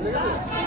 Obrigado.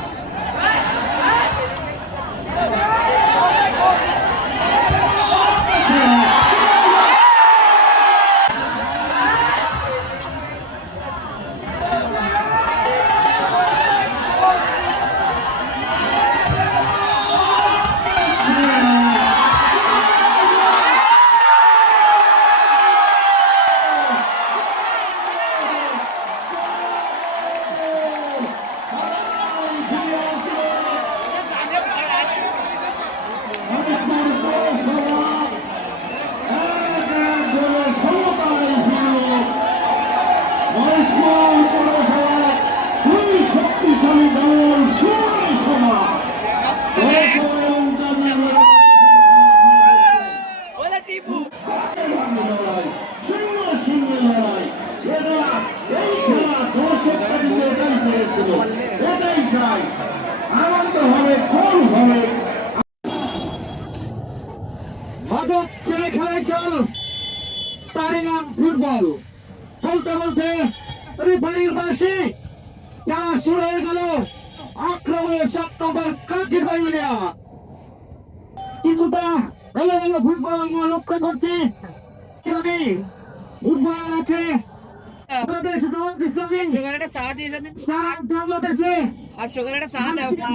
Sugar একটা সাথ দাও খা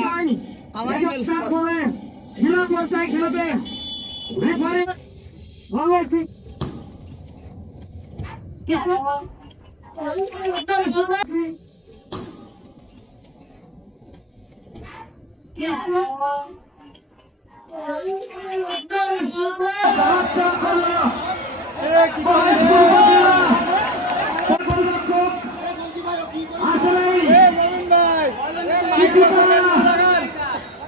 আমার কি বলছো? খেলা বস্তায় খেলবে রেফারি ভালো ঠিক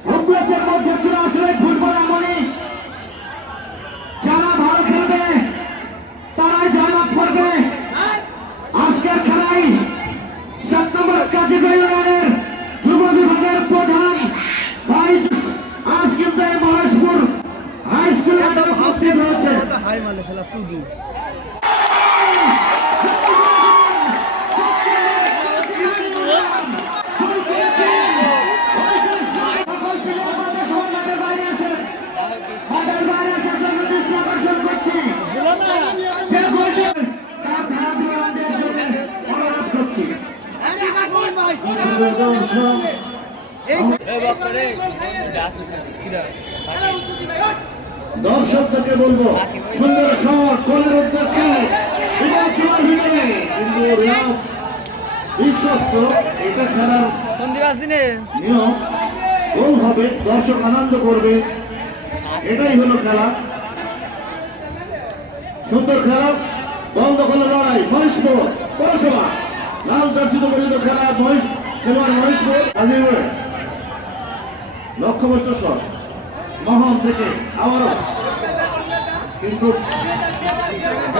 কংগ্রেসের মধ্যে ছিল আসলে ফুটবল এমনই যারা ভালো খেলবে তারাই জয়লাভ করবে আজকের খেলায় সাত নম্বর কাজী ইউনিয়নের যুব বিভাগের প্রধান ভাই আজ কিন্তু এই মহেশপুর হাই স্কুল হাই শুধু দর্শকদেরকে বলব সুন্দর শট উদ্দেশ্যে বিশ্বস্ত এটা খেলার নিয়ম গোল হবে দর্শক আনন্দ করবে এটাই হলো খেলা। সুন্দর খেলা বল দখলের লড়াই। মহেশপুর, পৌরসভা। লাল দর্শিত পরিচিত খেলা মহেশ খেলোয়াড় মহেশপুর আজিমুর লক্ষ্যবস্তু শট মহন থেকে আবারও কিন্তু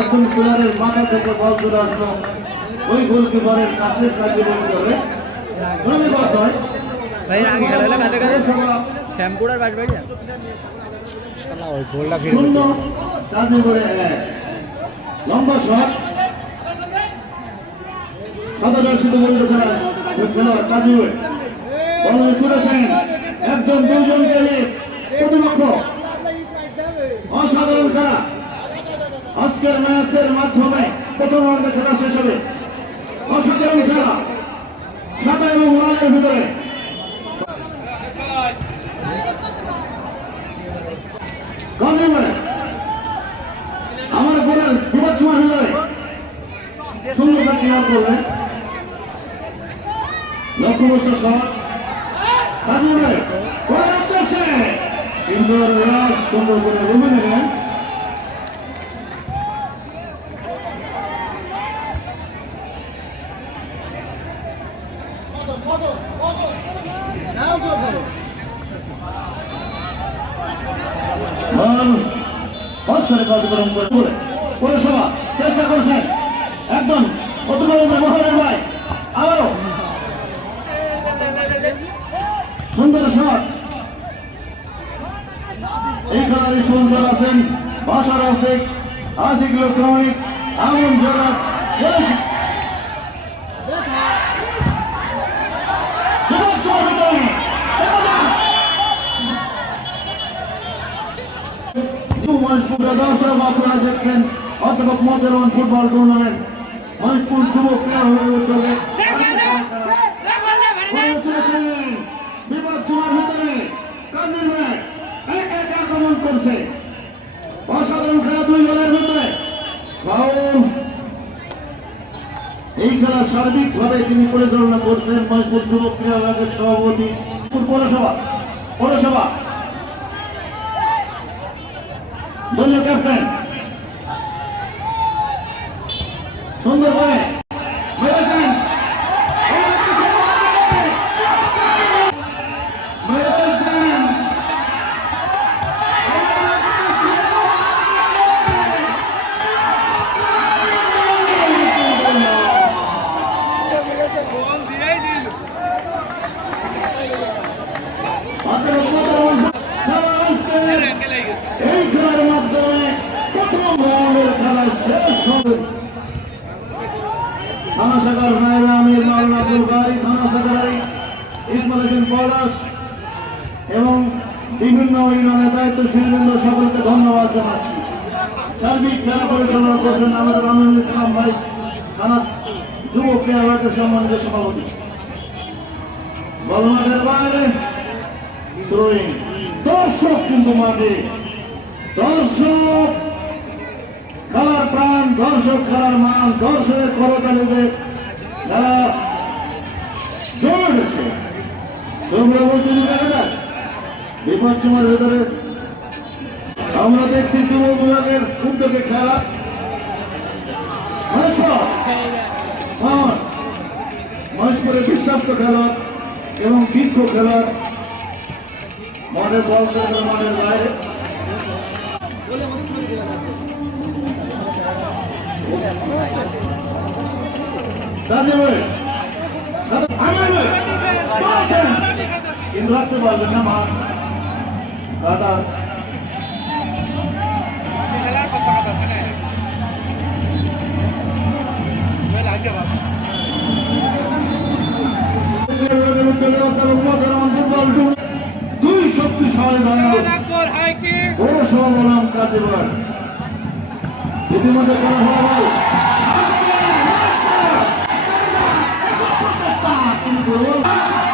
একদম প্লেয়ারের মাথা থেকে বল চলে আসলো। ওই গোলকিপারের কাছের কাছে বল করে ধন্যবাদ হয় ভাই আগে খেলা কাটে কাটে পৌরসভা শ্যাম্পুর আর ওই গোলটা লম্বা শট। সাদা দর্শিত বন্ধু খেলা খেলোয়াড় গাজীপুর বল ছুটেছেন একজন দুজন গেলে প্রতিপক্ষ। অসাধারণ খেলা। আজকের ম্যাচের মাধ্যমে প্রথম খেলা শেষ হবে। অসাধারণ খেলা। সাদা এবং লালের ভিতরে। আফিক আশিক ইলেকট্রনিক মহেশপুরের দর্শক আপনারা দেখছেন অধ্যাপক মজরমান ফুটবল টুর্নামেন্ট। মহেশপুর যুব ক্রীড়া বিভাগের উদ্যোগে হয়ে চলেছে বিপদ সীমার ভিতরে কাজির ম্যাচ এক এক আক্রমণ করছে অসাধারণ খেলা দুই দলের ভিতরে ফাউল এই খেলা সার্বিকভাবে তিনি পরিচালনা করছেন মহেশপুর যুব ক্রীড়া বিভাগের সভাপতি পৌরসভা পৌরসভা। দলীয় ক্যাপ্টেন। সুন্দর করে এবং বিভিন্ন ইউনিয়নের দায়িত্বশীল বৃন্দ সকলকে ধন্যবাদ জানাচ্ছি। সার্বিক খেলা পরিচালনা করছেন আমাদের আমিনুল ইসলাম ভাই, থানা যুব ক্রীড়া বিভাগের সম্মানিত সভাপতি। বলমাদের বাইরে. দর্শক কিন্তু মাঠে। দর্শক, খেলার প্রাণ, দর্শক খেলার মান, দর্শকের করতালিতে খেলা জমে গেছে তোমরা বলছি দেখা যাক বিপদ সময়ের ভেতরে আমরা দেখছি যুব বিভাগের উদ্যোগে খেলা। হ্যাঁ। মহেশপুরের বিশ্বাস্ত খেলোয়াড় এবং বিজ্ঞ খেলোয়াড়। মনের বল মনের বাইরে। কিন্তু রাখতে পারবেন না মা। দাদা দুই শক্তিশালী পৌরসভা বনাম কাজীবার ইতিমধ্যে করা হয় শক্তি করে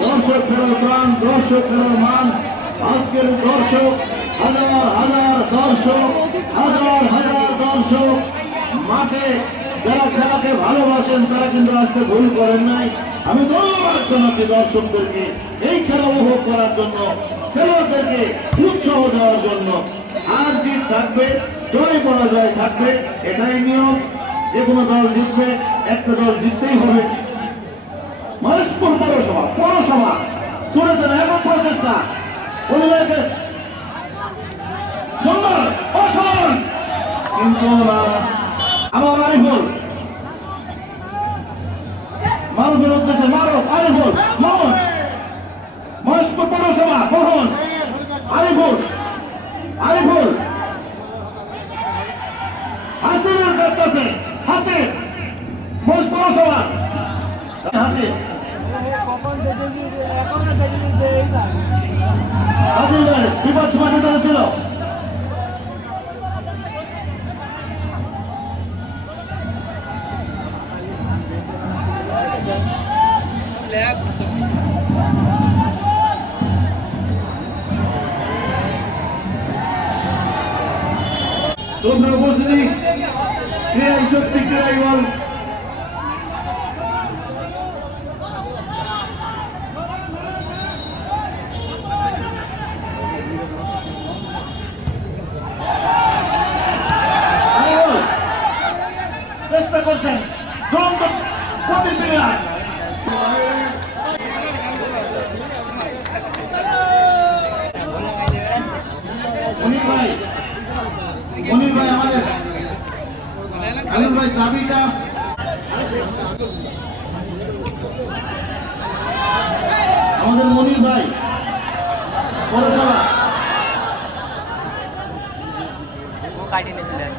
দর্শক খেলার প্রাণ দর্শক খেলার মান আজকের দর্শক হাজার হাজার দর্শক হাজার হাজার দর্শক মাঠে যারা খেলাকে ভালোবাসেন তারা কিন্তু আজকে ভুল করেন নাই আমি ধন্যবাদ জানাচ্ছি দর্শকদেরকে। এই খেলা উপভোগ করার জন্য খেলোয়াড়দেরকে উৎসাহ দেওয়ার জন্য আর জিত থাকবে, জয় পরাজয় থাকবে, এটাই নিয়ম। যে কোনো দল জিতবে, একটা দল জিততেই হবে। মহেশপুর পৌরসভা পৌরসভা শুনেছেন এখন প্রচেষ্টা মারুফের উদ্দেশ্যে মারুফ, আরিফুল মোহন মহেশপুর পৌরসভা কখন আরিফুল আরিফুল। হাসিনের কাছে হাসিন মহেশ পৌরসভা। ভাই বিপদ সময় ছিল? তোমরা উপস্থিতি ক্রীড়াই শক্তি ক্রীড়াই বল? চেষ্টা করছেন। দুরন্ত প্রতি প্লেয়ার মনির ভাই মনির আমাদের মনির ভাই পৌরসভা। ও কাটিয়ে নিয়েছিলেন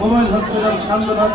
মোবাইল হসপিটাল শান্তনাথ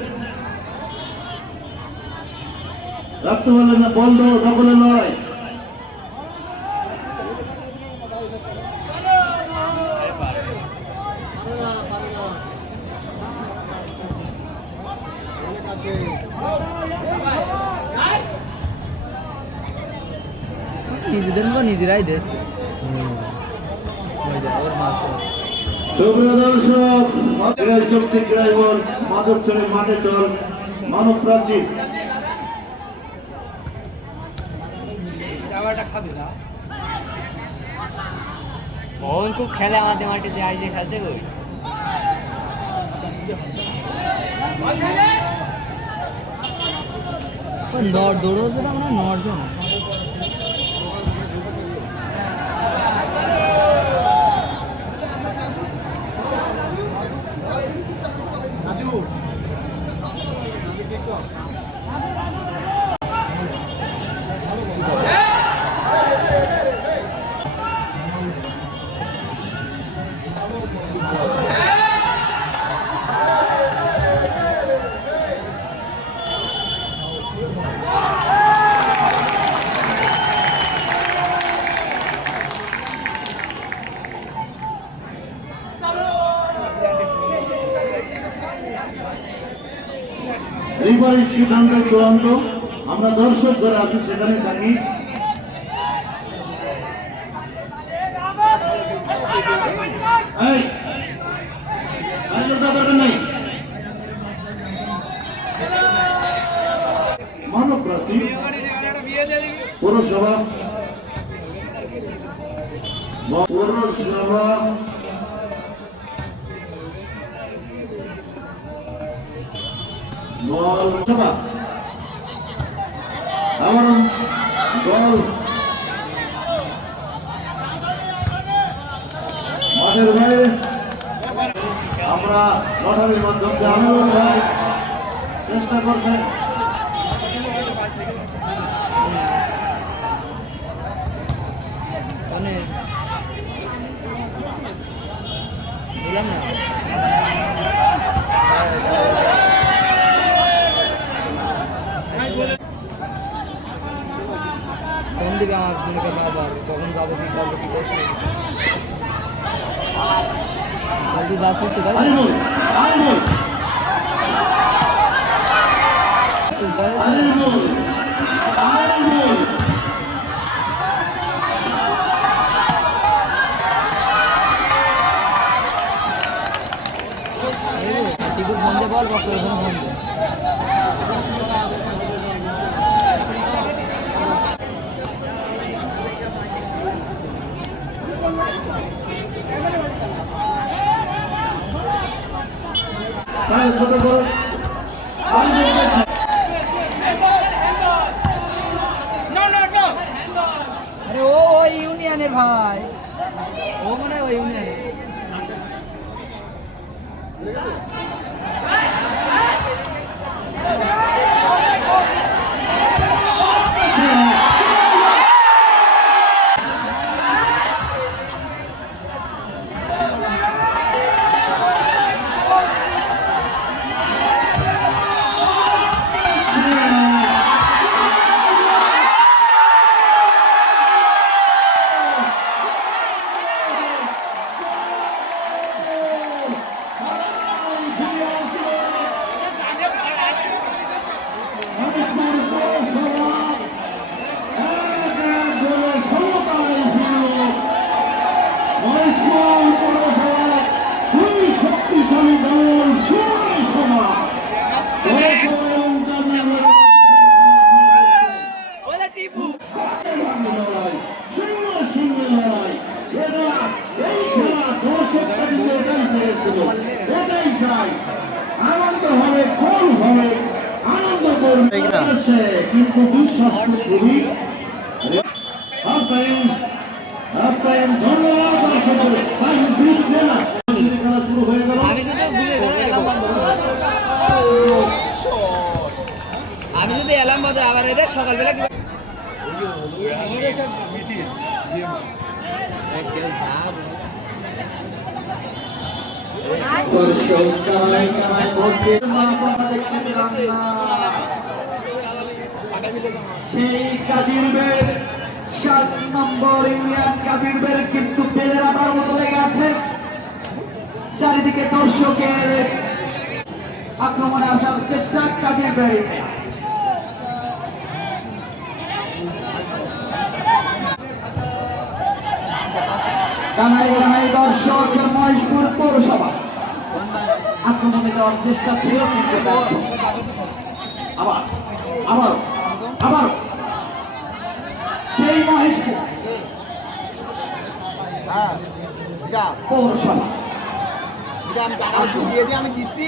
রাখতে পারলেন না দাও সকলে নয় নিজেদের নিজেরাই দেশ। দর্শক শ্রেণির মাঠে চল মানব প্রাচীর খুব খেলে আমাদের মাঠে যে আইজে খেলছে ওই। দৌড় দৌড়ছে না মানে সিদ্ধান্ত চূড়ান্ত। আমরা দর্শক যারা আছি সেখানে থাকি। মানব প্রাচী পৌরসভা। পৌরসভা সভা আমার দল আমরা লটারির মাধ্যমে আন্দোলন ভাই চেষ্টা ফোন দিবে আমার ফোনকে আবার কখন যাবো কি করবো কি করছি জলদি যাচ্ছিস তো তাই আলিমুল আলিমুল আলিমুল আলিমুল টিকুর ফোন দিয়ে বল বক্সের ফোন ফোন ছোট বড় আরে ও ইউনিয়নের ভাই ও মানে ওই ইউনিয়নের উদ্দেশ্যে কিন্তু বিশ্বাস খুবই আপ্যায়ন আপ্যায়ন ধন্যবাদ দর্শকদের টাইম দিচ্ছে না খেলা শুরু হয়ে গেল আমি শুধু ঘুরে ঘুরে এলাম বন্ধ করব। আমি যদি এলাম বন্ধ আবার এদের সকালবেলা কি- কিন্তু চারিদিকে দর্শকের আক্রমণে আসার চেষ্টা কাদির বের কানাই কানাই দর্শক, মহেশপুর পৌরসভা। আক্রমণে যাওয়ার চেষ্টা ছিল, কিন্তু আবার দিয়ে দিয়ে আমি দিচ্ছি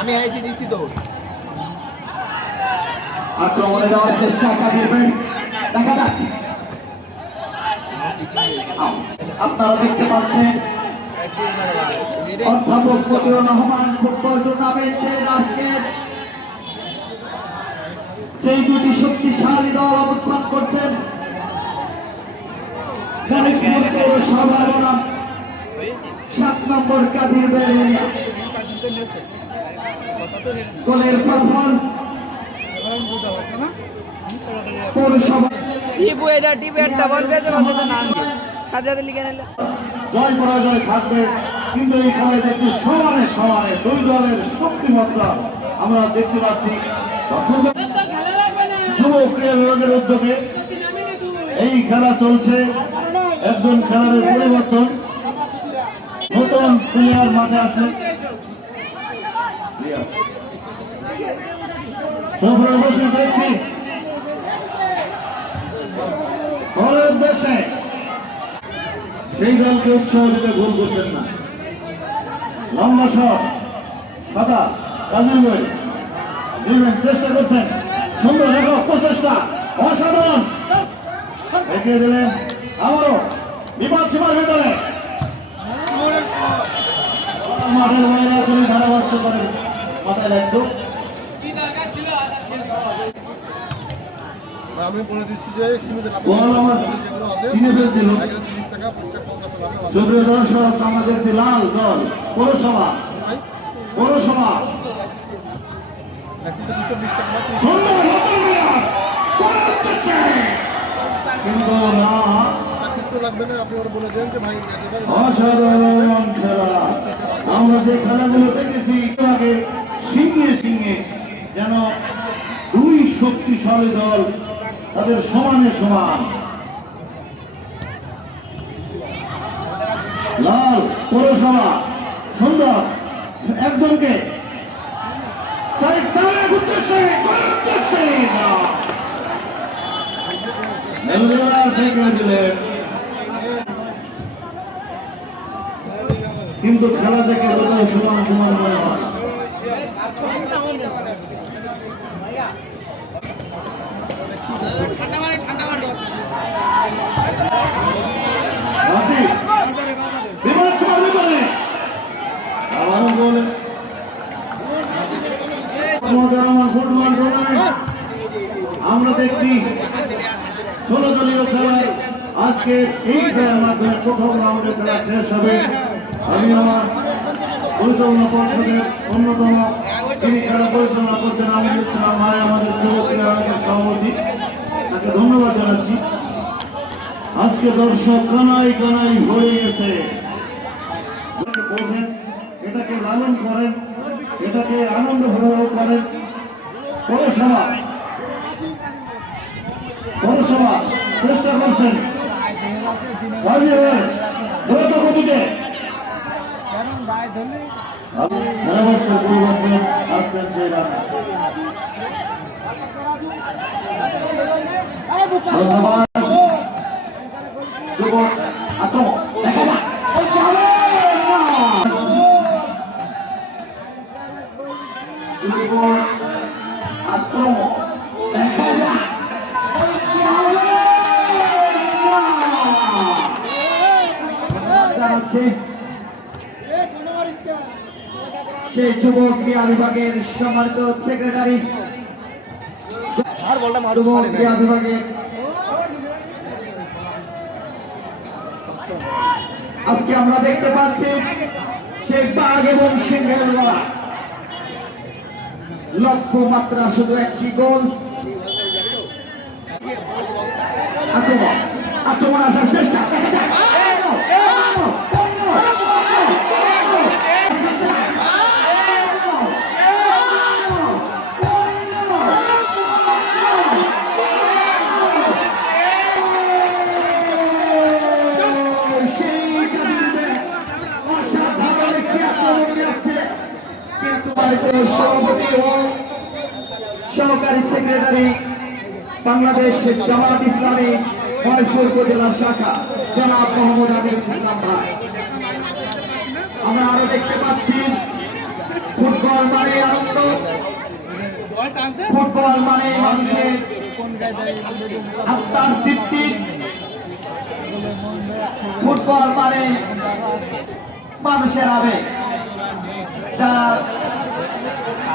আমি এসে দিচ্ছি তো আক্রমণে যাওয়ার চেষ্টা দেখা যাক। আপনারা দেখতে পাচ্ছেন, অধ্যাপক ফটিউর রহমান ফুটবল টুর্নামেন্টের আজকের সেই দুটি শক্তিশালী দল অবস্থান করছেন। সাত নম্বর কাদির বেরিয়া গোলের পৌরসভা টিপ পেয়েছে বসে তো নাম দিয়ে সাথে সাথে লিখে নিলে জয় পরাজয় থাকবে কিন্তু এই খেলায় দেখছি সমানে সমানে দুই দলের শক্তিমাত্রা আমরা দেখতে পাচ্ছি। যুব ক্রীড়া বিভাগের উদ্যোগে এই খেলা চলছে। একজন খেলার পরিবর্তন। নতুন প্লেয়ার মাঠে আসলে দেখছি দলের দেশে সেই দলকে উৎসাহ দিতে ভুল করছেন না। লম্বা শট সাদা কাজের বই। চেষ্টা করছেন। সুন্দর দেখো প্রচেষ্টা অসাধারণ। এগিয়ে দিলেন আবারও বিপদ সীমার ভিতরে। মাঠের বাইরে তুমি ধারাভাষ্য করে মাথায় রাখতো আমি বলে দিচ্ছি যে বল চিনে ফেলছিল। সুপ্রিয় দর্শক আমাদের যে লাল দল, পৌরসভা পৌরসভা। অসাধারণ খেলা। আমরা যে খেলাগুলো দেখেছি আগে সিংহে সিংহে যেন দুই শক্তিশালী দল তাদের সমানে সমান। লাল পৌরসভা সুন্দর একজনকে। কিন্তু খেলা থেকে সমান সমান মনে হয়। রাশি, বিরাট কোহলি বলে। আবারও বলে। আমাদের আমার ফুটবল টুর্নামেন্ট আমরা দেখছি। ষোলো দলীয় খেলায় আজকে এই খেলার মাধ্যমে প্রথম রাউন্ডের খেলা শেষ হবে। আমি আমার পরিচালনা পর্ষদের অন্যতম যিনি খেলা পরিচালনা করছেন আমির ইসলাম ভাই, আমাদের যুব ক্রীড়া সভাপতি। তাকে ধন্যবাদ জানাচ্ছি। আজকে দর্শক কানাই কানাই ভরে গেছে। এটাকে লালন করেন, এটাকে আনন্দ উপভোগ করেন। পৌরসভা পৌরসভা চেষ্টা করছেন। দ্রুত গতিতে। ধন্যবাদ। যুবক আতঙ্ক আক্রমণ সেই যুবক ক্রীড়া বিভাগের সম্মানিত সেক্রেটারি যুবক ক্রীড়া বিভাগের আজকে আমরা দেখতে পাচ্ছি সেই বাঘ এবং সিংহের লড়াই। লক্ষ্য মাত্রা শুধু একটি গোল। আক্রমণ আক্রমণ আসার চেষ্টা সেই কাজে অসাধারণ একটি আক্রমণ যাচ্ছে কিন্তু ভারতের সভাপতি ও সহকারী সেক্রেটারি বাংলাদেশ জামাত ইসলামী, মহেশপুর উপজেলা শাখা, জনাব মোহাম্মদ আমির ইসলাম ভাই আমরা আরও দেখতে পাচ্ছি, ফুটবল মানে আনন্দ। ফুটবল মানে মানুষের আত্মার তৃপ্তি। ফুটবল মানে মানুষের আবেগ। যারা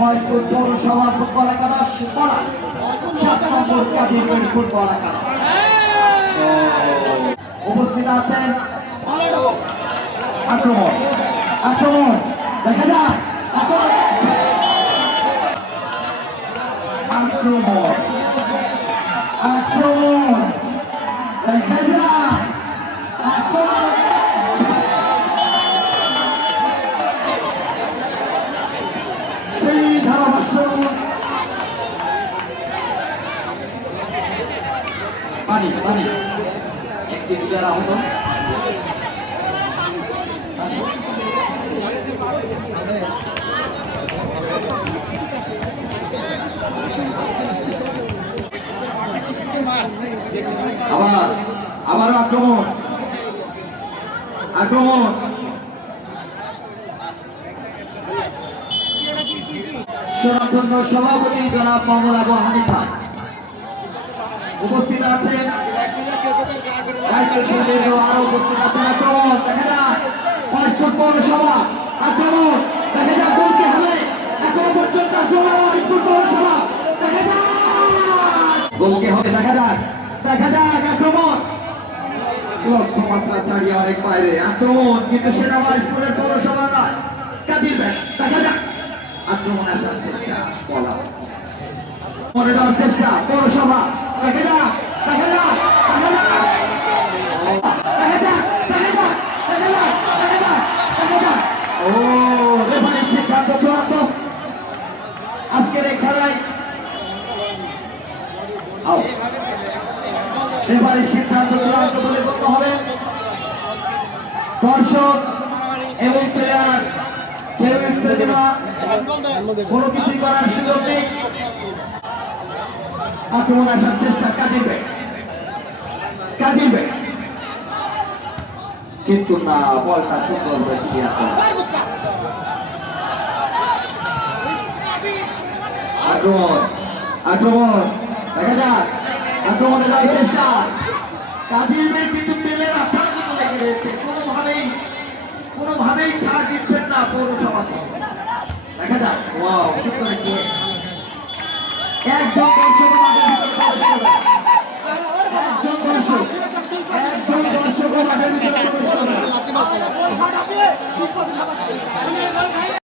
মহেশপুর পৌরসভা ফুটবল একাদশ পড়া সাত নম্বর কাজীপুর ফুটবল একাদশ উপস্থিত আছেন আক্রমণ। আক্রমণ, দেখা যাক। আক্রমণ। আক্রমণ, দেখা যাক। পানি পানি। একটি প্লেয়ার আহত আবার আবার আক্রমণ। আক্রমণ। সভাপতি জনাব মোহাম্মদ আবু হানিফা উপস্থিত আছেন দায়িত্বশীলদের আরও উপস্থিত আছেন আক্রমণ, দেখা যাক। মহেশপুর পৌরসভা আক্রমণ, দেখা যাক গোল কি হবে এখনও পর্যন্ত আসার চেষ্টা বলা মনে দেওয়ার চেষ্টা পৌরসভা দেখা যাক দেখা যাক দেখা যাক দেখা যাক দেখা যাক দেখা যাক দেখা যাক দেখা যাক ও রেফারির সিদ্ধান্ত চূড়ান্ত আজকের এই খেলায় আউট রেফারির সিদ্ধান্ত হবে। দর্শক এবং প্লেয়ার কেউ কোনো কিছু করার সুযোগ নেই। আক্রমণ আসার চেষ্টা কাটিবে কাটিবে কিন্তু না, বলটা সুন্দর হয়ে আছে আক্রমণ আক্রমণ, দেখা যাক। আক্রমণে যাওয়ার চেষ্টা কাটিবে কিন্তু পেলের আসার মতো লেগে রয়েছে কোনোভাবেই কোনোভাবেই ছাড় দিচ্ছেন না পৌরসভাকে দেখা যাক ওয়াও সুন্দর একটি একজন দর্শক মাঠের ভিতরে প্রবেশ করবে। একজন দর্শক একজন দর্শক মাঠের ভিতরে প্রবেশ করবে।